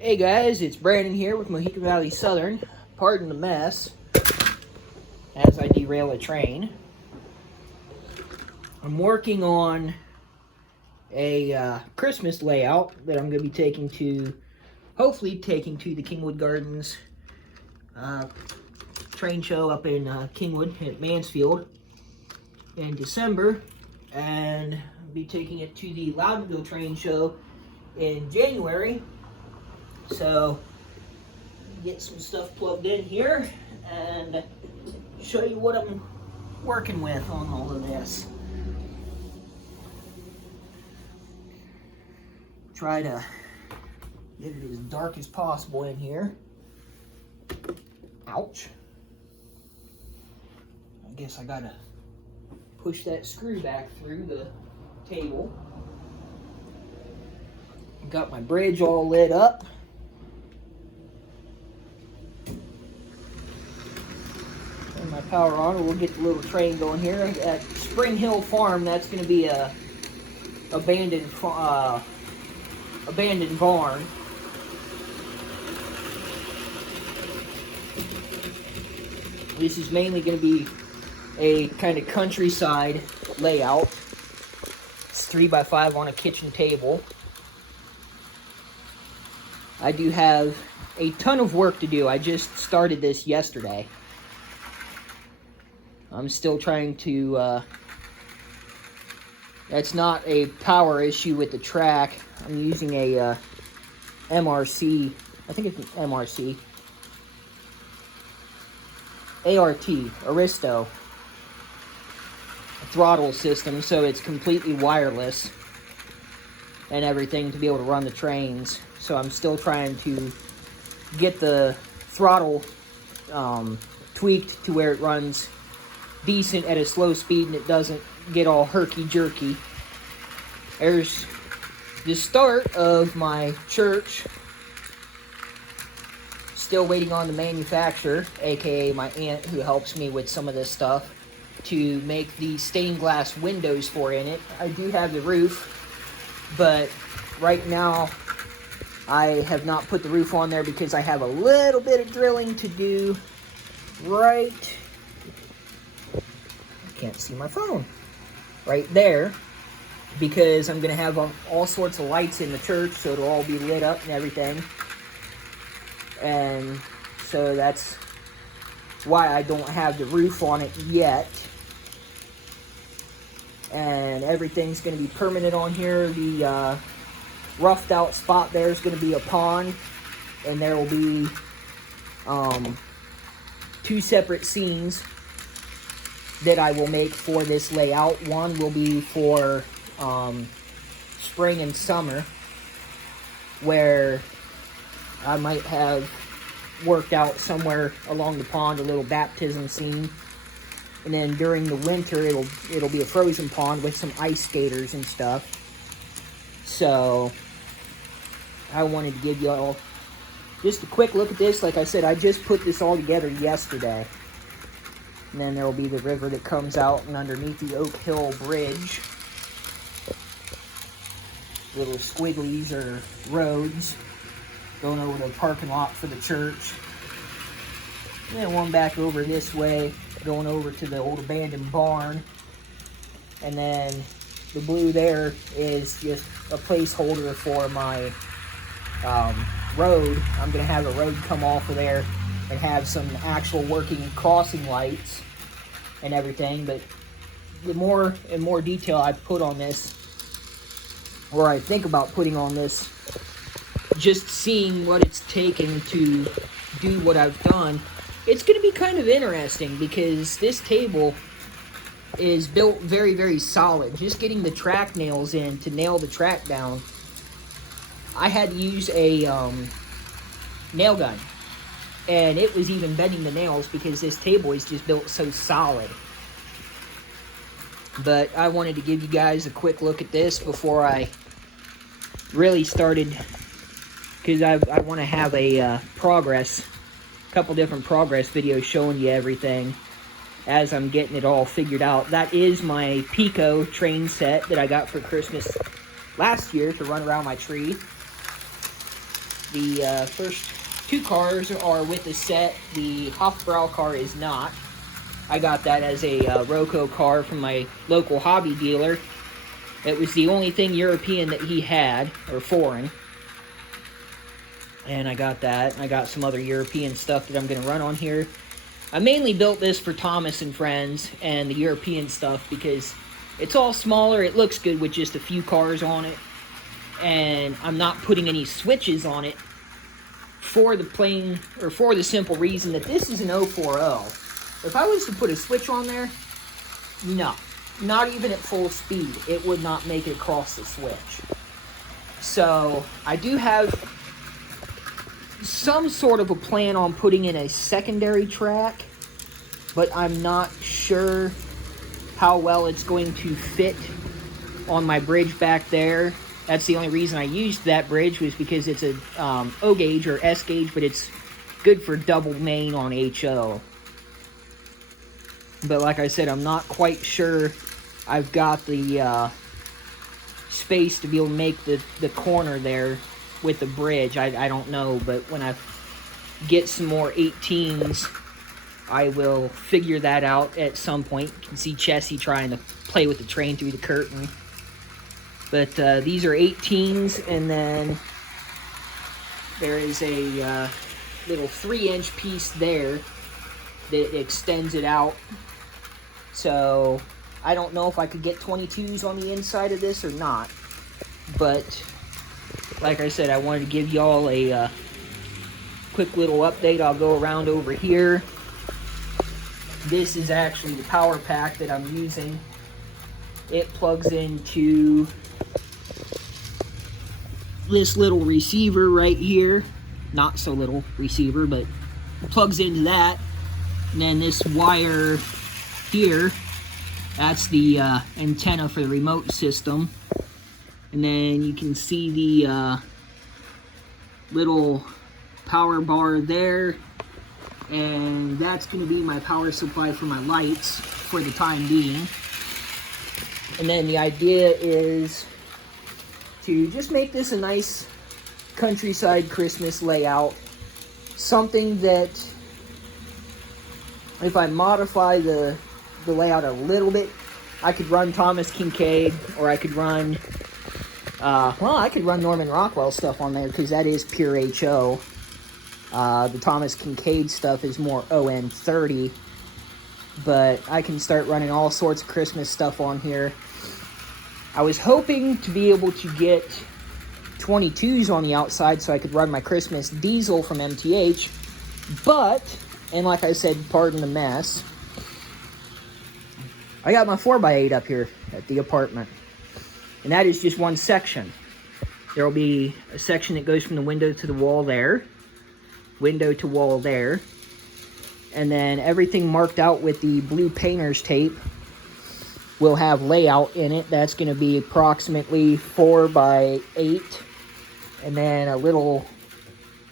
Hey guys, it's Brandon here with Mohican Valley Southern. Pardon the mess as I derail a train. I'm working on a Christmas layout that I'm going to be hopefully taking to the Kingwood Gardens train show up in Kingwood at Mansfield in December, and I'll be taking it to the Loudonville train show in January. So, get some stuff plugged in here and show you what I'm working with on all of this. Try to get it as dark as possible in here. Ouch. I guess I gotta push that screw back through the table. Got my bridge all lit up. Turn my power on, we'll get the little train going here. At Spring Hill Farm, that's going to be a abandoned barn. This is mainly going to be a kind of countryside layout. It's 3x5 on a kitchen table. I do have a ton of work to do. I just started this yesterday. I'm still trying to, that's not a power issue with the track. I'm using a MRC, I think it's an MRC. ART, Aristo throttle system, so it's completely wireless and everything to be able to run the trains. So I'm still trying to get the throttle tweaked to where it runs decent at a slow speed and it doesn't get all herky-jerky. There's the start of my church. Still waiting on the manufacturer, aka my aunt who helps me with some of this stuff, to make the stained glass windows for in it. I do have the roof, but right now I have not put the roof on there because I have a little bit of drilling to do right, I can't see my phone, right there, because I'm going to have all sorts of lights in the church, so it'll all be lit up and everything. And so that's why I don't have the roof on it yet. And everything's going to be permanent on here. The roughed out spot there is going to be a pond, and there will be two separate scenes that I will make for this layout. One will be for spring and summer, where I might have worked out somewhere along the pond a little baptism scene. And then during the winter, it'll be a frozen pond with some ice skaters and stuff. So I wanted to give y'all just a quick look at this. Like I said, I just put this all together yesterday. And then there will be the river that comes out and underneath the Oak Hill Bridge. Little squigglies or roads going over the parking lot for the church. And then one back over this way, going over to the old abandoned barn. And then the blue there is just a placeholder for my road. I'm going to have a road come off of there and have some actual working crossing lights and everything. But the more and more detail I put on this, or I think about putting on this, just seeing what it's taken to do what I've done, it's going to be kind of interesting because this table is built very, very solid. Just getting the track nails in to nail the track down, I had to use a nail gun, and it was even bending the nails because this table is just built so solid. But I wanted to give you guys a quick look at this before I really started, because I want to have a couple different progress videos showing you everything as I'm getting it all figured out. That is my Pico train set that I got for Christmas last year to run around my tree. The first two cars are with the set. The Hofbrau car is not. I got that as a Roco car from my local hobby dealer. It was the only thing European that he had, or foreign. And I got that. I got some other European stuff that I'm going to run on here. I mainly built this for Thomas and friends and the European stuff because it's all smaller. It looks good with just a few cars on it. And I'm not putting any switches on it for the simple reason that this is an 040. If I was to put a switch on there, no. Not even at full speed. It would not make it across the switch. So, I do have some sort of a plan on putting in a secondary track, but I'm not sure how well it's going to fit on my bridge back there. That's the only reason I used that bridge, was because it's a O gauge or S gauge, but it's good for double main on HO. But like I said, I'm not quite sure I've got the space to be able to make the corner there with the bridge. I don't know, but when I get some more 18s, I will figure that out at some point. You can see Chessie trying to play with the train through the curtain. But these are 18s, and then there is a little 3-inch piece there that extends it out. So I don't know if I could get 22s on the inside of this or not. But like I said, I wanted to give y'all a quick little update. I'll go around over here. This is actually the power pack that I'm using. It plugs into this little receiver right here. Not so little receiver, but it plugs into that. And then this wire here, that's the antenna for the remote system. And then you can see the little power bar there. And that's going to be my power supply for my lights for the time being. And then the idea is to just make this a nice countryside Christmas layout. Something that, if I modify the layout a little bit, I could run Thomas Kincaid, or I could run, I could run Norman Rockwell stuff on there, because that is pure HO. The Thomas Kincaid stuff is more ON30, but I can start running all sorts of Christmas stuff on here. I was hoping to be able to get 22s on the outside so I could run my Christmas diesel from MTH, but, and like I said, pardon the mess, I got my 4x8 up here at the apartment, and that is just one section. There will be a section that goes from the window to the wall there, window to wall there, and then everything marked out with the blue painter's tape will have layout in it. That's going to be approximately 4x8, and then a little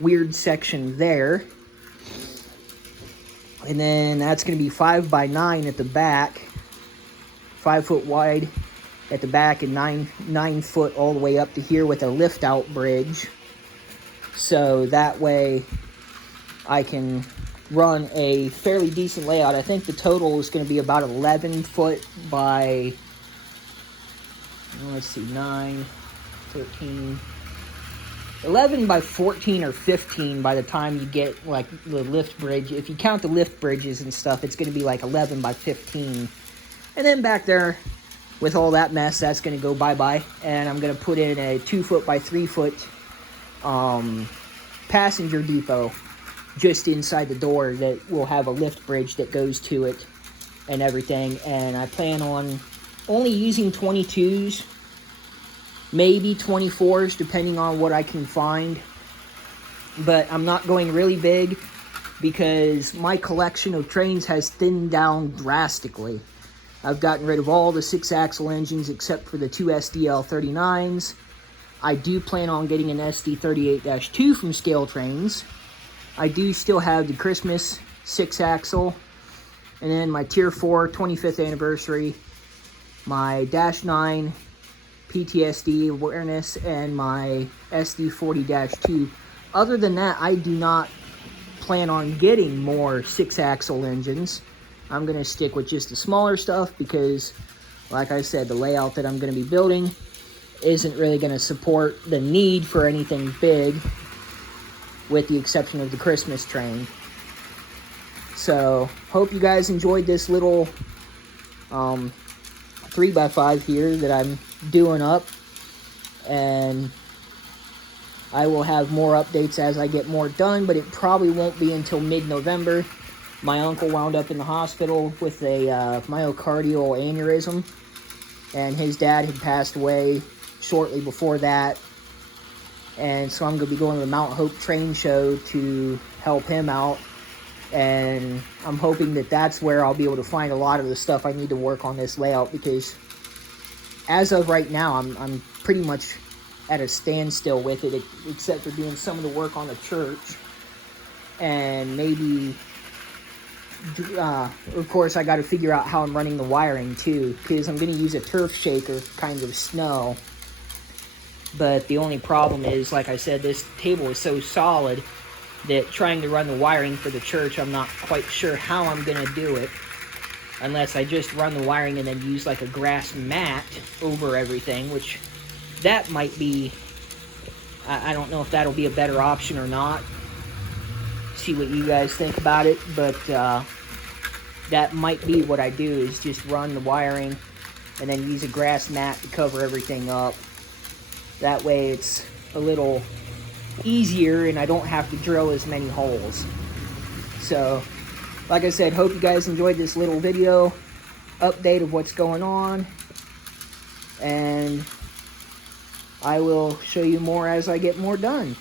weird section there, and then that's going to be 5x9 at the back, 5 foot wide at the back, and 9 foot all the way up to here with a lift out bridge. So that way I can run a fairly decent layout. I think the total is going to be about 11 foot by, let's see, 9, 13, 11 by 14 or 15 by the time you get like the lift bridge. If you count the lift bridges and stuff, it's going to be like 11 by 15. And then back there with all that mess, that's going to go bye-bye. And I'm going to put in a 2 foot by 3 foot passenger depot just inside the door that will have a lift bridge that goes to it and everything. And I plan on only using 22s, maybe 24s, depending on what I can find. But I'm not going really big because my collection of trains has thinned down drastically. I've gotten rid of all the 6-axle engines except for the 2 SDL39s. I do plan on getting an SD38-2 from Scale Trains. I do still have the Christmas 6-axle, and then my Tier 4 25th anniversary, my Dash 9 PTSD awareness, and my SD40-2 other than that, I do not plan on getting more 6-axle engines. I'm going to stick with just the smaller stuff because, like I said, the layout that I'm going to be building isn't really going to support the need for anything big, with the exception of the Christmas train. So, hope you guys enjoyed this little 3x5 here that I'm doing up, and I will have more updates as I get more done, but it probably won't be until mid-November. My uncle wound up in the hospital with a myocardial aneurysm, and his dad had passed away shortly before that, and so I'm going to be going to the Mount Hope train show to help him out, and I'm hoping that that's where I'll be able to find a lot of the stuff I need to work on this layout, because as of right now, I'm pretty much at a standstill with it, except for doing some of the work on the church, and maybe, of course, I got to figure out how I'm running the wiring too, because I'm going to use a turf shaker kind of snow. But the only problem is, like I said, this table is so solid that trying to run the wiring for the church, I'm not quite sure how I'm going to do it, unless I just run the wiring and then use like a grass mat over everything, which that might be, I don't know if that'll be a better option or not. See what you guys think about it, but that might be what I do, is just run the wiring and then use a grass mat to cover everything up. That way it's a little easier and I don't have to drill as many holes. So, like I said, hope you guys enjoyed this little video update of what's going on, and I will show you more as I get more done.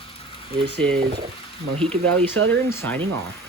This is Mohican Valley Southern signing off.